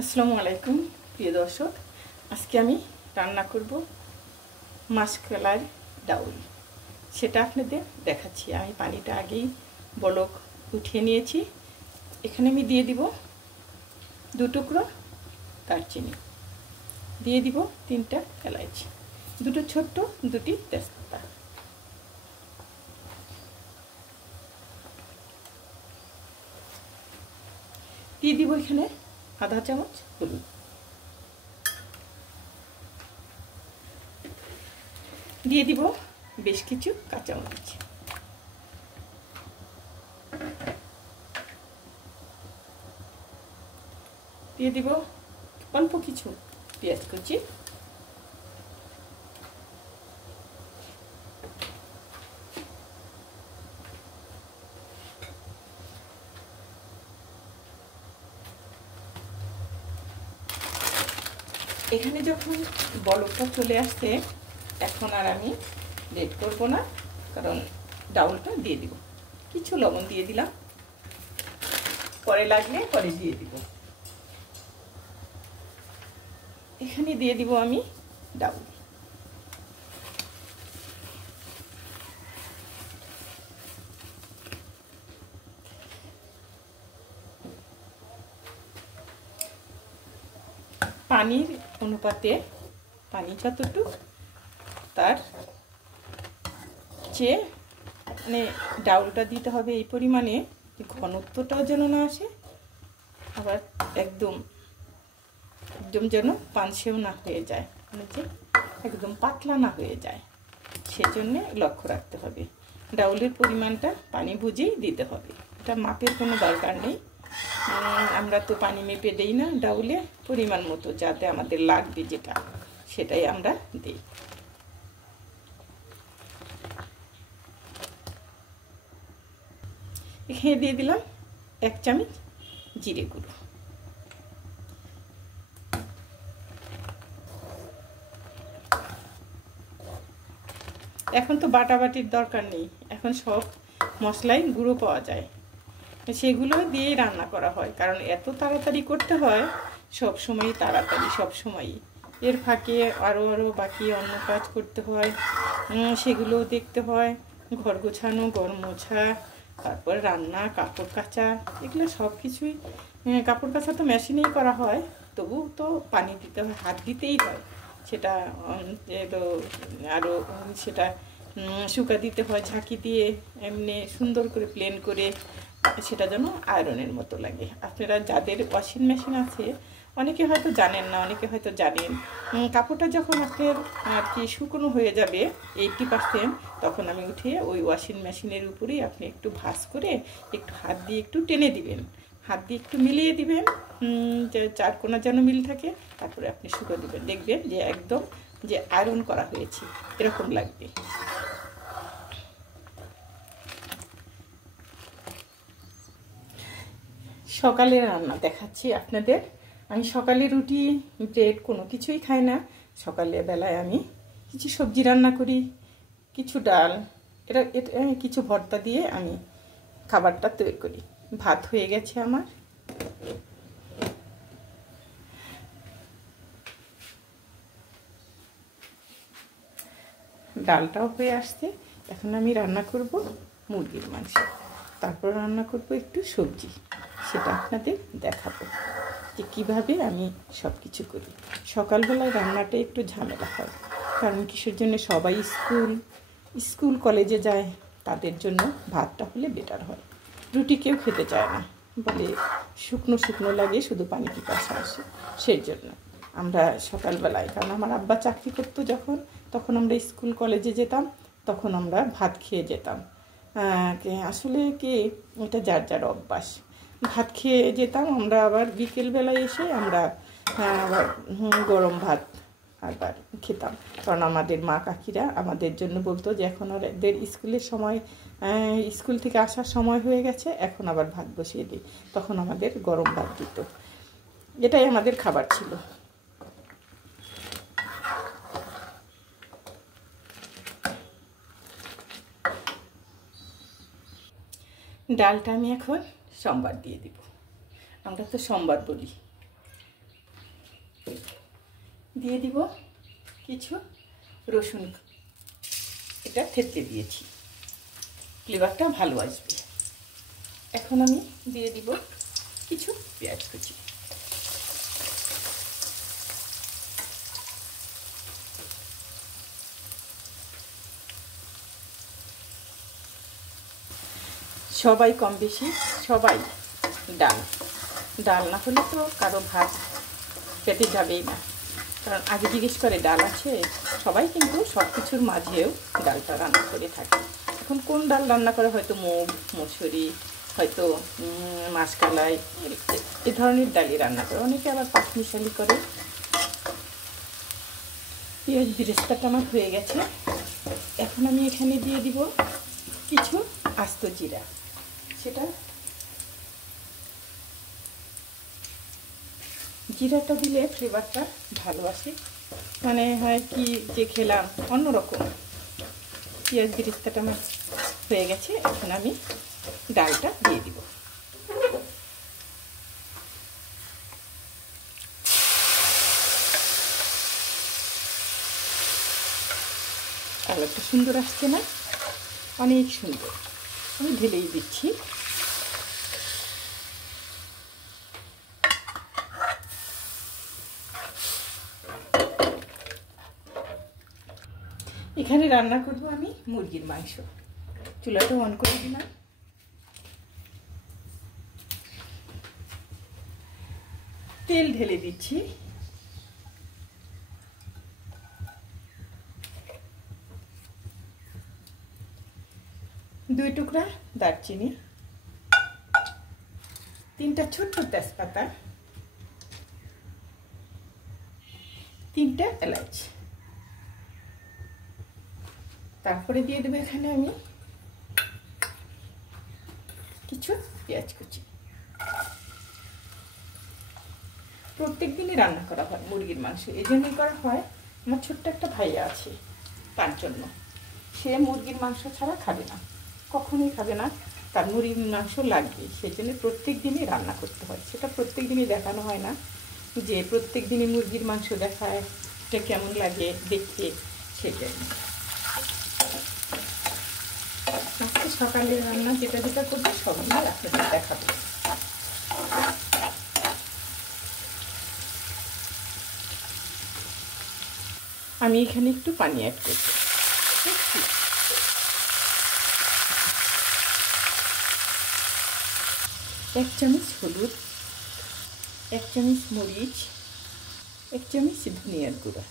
আসসালামু আলাইকুম প্রিয় দর্শক, আজকে আমি রান্না করব মাসকলাই ডাউল। সেটা আপনাদের দেখাচ্ছি। আমি পানিটা আগেই বলক উঠিয়ে নিয়েছি। এখানে আমি দিয়ে দিব 2 টুকরো দারচিনি, দিয়ে দিব 3টা এলাচ, 2টো ছোট্ট, 2টি তেজপাতা, দিয়ে দিব এখানে আধা চামচ হলুদ, দিয়ে দিব বেশ কিছু কাঁচামরিচ, দিয়ে দিব অল্প কিছু পেঁয়াজ কুচি, এখানে যখন বলকটা চলে আসছে এখন আর আমি লেট করব না, কারণ ডাউলটা দিয়ে দিব। কিছু লবণ দিয়ে দিলাম, পরে লাগলে পরে দিয়ে দিব। এখানে দিয়ে দিব আমি ডাউল, পানির অনুপাতে পানি যতটুকু তার চেয়ে মানে ডাউলটা দিতে হবে এই পরিমাণে, ঘনত্বটাও যেন না আসে, আবার একদম যেন পানসেও না হয়ে যায়, মানে যে একদম পাতলা না হয়ে যায়, সেজন্য লক্ষ্য রাখতে হবে। ডাউলের পরিমাণটা পানি বুঝেই দিতে হবে, এটা মাপের কোনো দরকার নেই। আমরা তো পানি মেপে দেই না, ডাউলে পরিমাণ মতো যাতে আমাদের লাগবে যেটা সেটাই আমরা দিই। এখানে দিয়ে দিলাম 1 চামচ জিরে গুঁড়ো, এখন তো বাটাবাটির দরকার নেই, এখন সব মশলাই গুঁড়ো পাওয়া যায়, সেগুলো দিয়েই রান্না করা হয়, কারণ এত তাড়াতাড়ি করতে হয়, সব সময় তাড়াতাড়ি, সব সময়ই এর ফাঁকে আরও বাকি অন্য কাজ করতে হয়, সেগুলো দেখতে হয়, ঘর গোছানো, ঘর মোছা, তারপর রান্না, কাপড় কাচা, এগুলো সব কিছুই। কাপড় কাচা তো মেশিনেই করা হয়, তবু তো পানি দিতে হয়, হাত দিতেই হয়, সেটা আরও সেটা শুকা দিতে হয় ঝাঁকি দিয়ে, এমনি সুন্দর করে প্লেন করে, সেটা যেন আয়রনের মতো লাগে। আপনারা যাদের ওয়াশিং মেশিন আছে অনেকে হয়তো জানেন না, অনেকে হয়তো জানেন, কাপড়টা যখন আপনার আর কি শুকনো হয়ে যাবে 80%, তখন আমি উঠিয়ে ওই ওয়াশিং মেশিনের উপরেই আপনি একটু ভাঁজ করে একটু হাত দিয়ে একটু টেনে দিবেন, হাত দিয়ে একটু মিলিয়ে দিবেন, যে 4 কোণা যেন মিল থাকে, তারপরে আপনি শুকো দিবেন, দেখবেন যে একদম যে আয়রন করা হয়েছে এরকম লাগবে। সকালের রান্না দেখাচ্ছি আপনাদের। আমি সকালে রুটি, ব্রেড কোনো কিছুই খাই না। সকালে বেলায় আমি কিছু সবজি রান্না করি, কিছু ডাল, এটা কিছু ভর্তা দিয়ে আমি খাবারটা তৈরি করি। ভাত হয়ে গেছে আমার, ডালটাও হয়ে আসছে। এখন আমি রান্না করব মুরগির মাংস, তারপর রান্না করব একটু সবজি, সেটা আপনাদের দেখাবো যে কীভাবে আমি সব কিছু করি। সকালবেলায় রান্নাটা একটু ঝামেলা হয়, কারণ কিসের জন্য সবাই স্কুল কলেজে যায়, তাদের জন্য ভাতটা হলে বেটার হয়। রুটি কেউ খেতে চায় না, বলে শুকনো শুকনো লাগে, শুধু পানি পিপাসা আসে, সেই জন্য আমরা সকালবেলায়, কারণ আমার আব্বা চাকরি করতো যখন, তখন আমরা স্কুল কলেজে যেতাম, তখন আমরা ভাত খেয়ে যেতাম। আসলে কি এটা যার যার অভ্যাস, ভাত খেয়ে যেতাম আমরা, আবার বিকেলবেলায় এসে আমরা আবার গরম ভাত আবার খেতাম, কারণ আমাদের মা কাকিরা আমাদের জন্য বলতো যে এখন ওদের স্কুলের সময়, স্কুল থেকে আসার সময় হয়ে গেছে, এখন আবার ভাত বসিয়ে দিই, তখন আমাদের গরম ভাত দিত, এটাই আমাদের খাবার ছিল। ডালটা আমি এখন সোমবার দিয়ে দিব, আমরা তো সোমবার বলি। দিয়ে দিব কিছু রসুন, এটা থেতলে দিয়েছি, ফ্লেভারটা ভালো আসবে। এখন আমি দিয়ে দিব কিছু পেঁয়াজ কুচি। সবাই কম বেশি সবাই ডাল না হলে তো কারো ভাত পেটে যাবেই না, কারণ আগে জিজ্ঞেস করে ডাল আছে। সবাই কিন্তু সব কিছুর মাঝেও ডালটা রান্না করে থাকে। এখন কোন ডাল রান্না করে, হয়তো মুগ, মসুরি, হয়তো মাসকলাই, এ ধরনের ডালই রান্না করে। অনেকে আবার পাঁচমিশালি করে। পেঁয়াজ বেরেস্তাটা আমার হয়ে গেছে। এখন আমি এখানে দিয়ে দিব কিছু আস্ত জিরা। সেটা জিরাটা দিলে ফ্লেভারটা ভালো আসে, মানে হয় কি যে খেলাম অন্যরকম। পেঁয়াজ বেরেস্তাটা আমার হয়ে গেছে। এখন আমি ডালটা দিয়ে দিব। কালারটা সুন্দর আসছে না? অনেক সুন্দর। আমি ঢেলেই দিচ্ছি। এখানে রান্না করব আমি মুরগির মাংস। চুলাটা অন করে দিলাম। তেল ঢেলে দিচ্ছি। দুই টুকরা দারচিনি, 3টা ছোট্ট তেজপাতা, 3টা এলাচ। তারপরে দিয়ে দেবো এখানে আমি কিছু পেঁয়াজ কুচি। প্রত্যেক দিনই রান্না করা হয় মুরগির মাংস। এই জন্যই করা হয়, আমার ছোট্ট একটা ভাইয়া আছে, তার জন্য। সে মুরগির মাংস ছাড়া খাবে না, কখনোই খাবে না, তার মুরগির মাংস লাগবে। সেই জন্য প্রত্যেক দিনই রান্না করতে হয়। সেটা প্রত্যেক দিনই দেখানো হয় না, যে প্রত্যেক দিনই মুরগির মাংস দেখায় এটা কেমন লাগে দেখতে, সেটাই। আজকে সকালে রান্না যেটা যেটা করবো সবগুলো আপনাদের দেখাবো। আমি এখানে একটু পানি অ্যাড করছি। 1 চামচ হলুদ, 1 চামচ মরিচ, 1 চামচ ধনিয়ার গুঁড়া,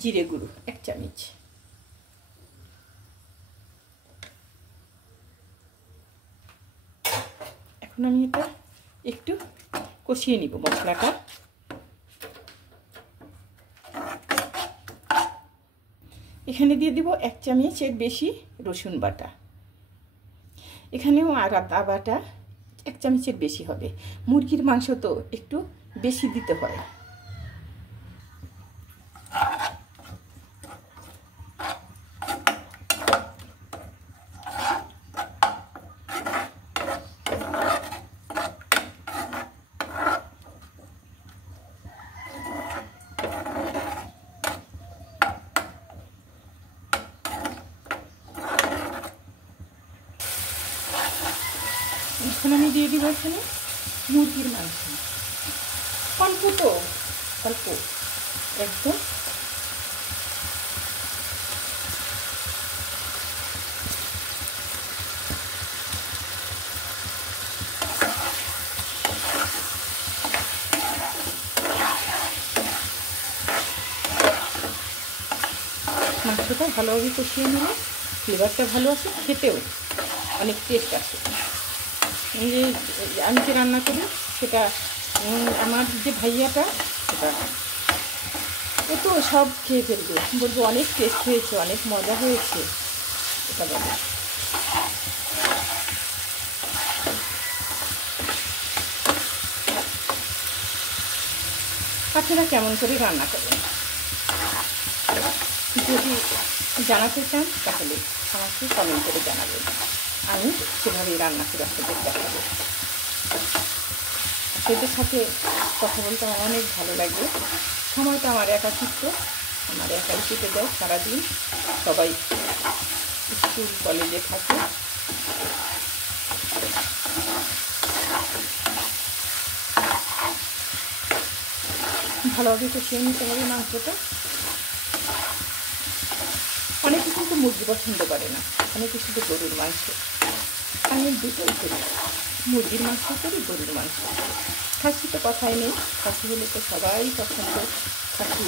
জিরে গুঁড়ো 1 চামচ। এখন আমি এটা একটু কষিয়ে নিব মশলাটা। এখানে দিয়ে দিব 1 চামচের বেশি রসুন বাটা। এখানেও আদা বাটা 1 চামচের বেশি হবে। মুরগির মাংস তো একটু বেশি দিতে হয়। এখন আমি দিয়ে দিব এখানে মুরগির মাংস। অল্প তো, অল্প একদম। মাংসটা ভালোভাবে কষিয়ে নিলে ফ্লেভারটা ভালো আসে, খেতেও অনেক টেস্ট আসে। এই যে আমি যে রান্না করি সেটা আমার যে ভাইয়াটা, সেটা ও তো সব খেয়ে ফেলবে, বলবো অনেক টেস্ট হয়েছে, অনেক মজা হয়েছে, এটা বলে। আপনারা কেমন করে রান্না করেন যদি জানাতে চান তাহলে আমাকে কমেন্ট করে জানাবেন। আমি সেভাবেই রান্না করে আপনাদের দেখাবো। আপনাদের সাথে কথা বলতে আমার অনেক ভালো লাগে। সময়টা আমার একাকিত্ব, আমার একাই কেটে দেয় সারাদিন। সবাই স্কুল কলেজে থাকে। ভালোভাবে কষিয়ে নিতে হবে মাংসটা। অনেকে কিন্তু মুরগি পছন্দ করে না, অনেকে শুধু গরুর মাংস। আমি দুটোই করি, মুরগির মাংস করি, গরুর মাংস। খাসি তো কথাই নেই, খাসি হলে তো সবাই পছন্দ। খাসি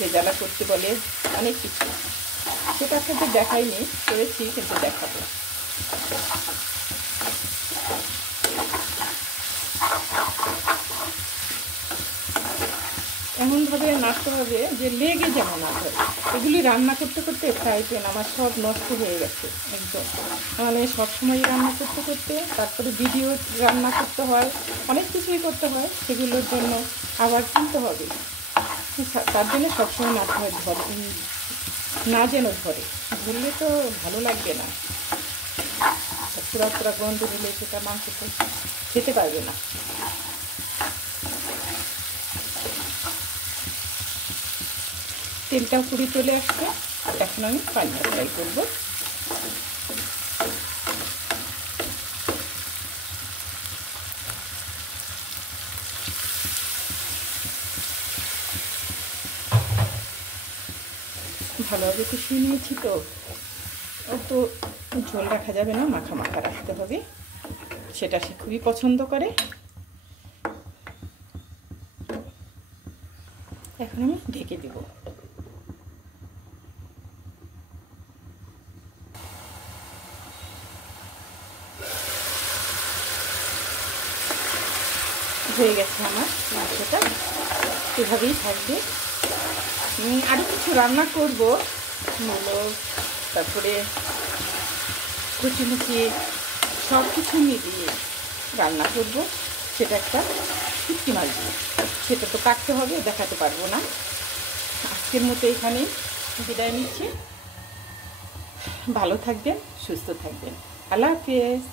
রেজালা করতে বলে অনেক কিছু, সেটা কিন্তু দেখাইনি, করেছি কিন্তু দেখাবো। এমনভাবে নাড়তে হবে যে লেগে যেমন না ধরে। এগুলি রান্না করতে করতে ফ্রাই প্যান আমার সব নষ্ট হয়ে গেছে একদম। মানে সবসময় রান্না করতে করতে তারপরে ভিডিও রান্না করতে হয়, অনেক কিছুই করতে হয়, সেগুলোর জন্য আবার কিনতে হবে। তার জন্য সবসময় নাড়তে হয়, না যেন ধরে, ধরলে তো ভালো লাগবে না। পুরা পুরা গন্ধ দিলে সেটা মাংস খেতে পারবে না। তেলটাও পুরি চলে আসছে, এখন আমি পানি অ্যাপ্লাই করব। ভালোভাবে কষিয়ে নিয়েছি তো, অত ঝোল রাখা যাবে না, মাখা মাখা রাখতে হবে, সেটা সে খুবই পছন্দ করে। এখন আমি ঢেকে দেব। হয়ে গেছে আমার মাংসটা, এভাবেই থাকবে। আরও কিছু রান্না করব, মূলক, তারপরে কুচিমুচি সব কিছু মিলিয়ে রান্না করব। সেটা একটা শুটকি মাছ দিয়ে, সেটা তো কাটতে হবে, দেখাতে পারবো না। আজকের মতো এখানেই বিদায় নিচ্ছি। ভালো থাকবেন, সুস্থ থাকবেন। আল্লাহ হাফেজ।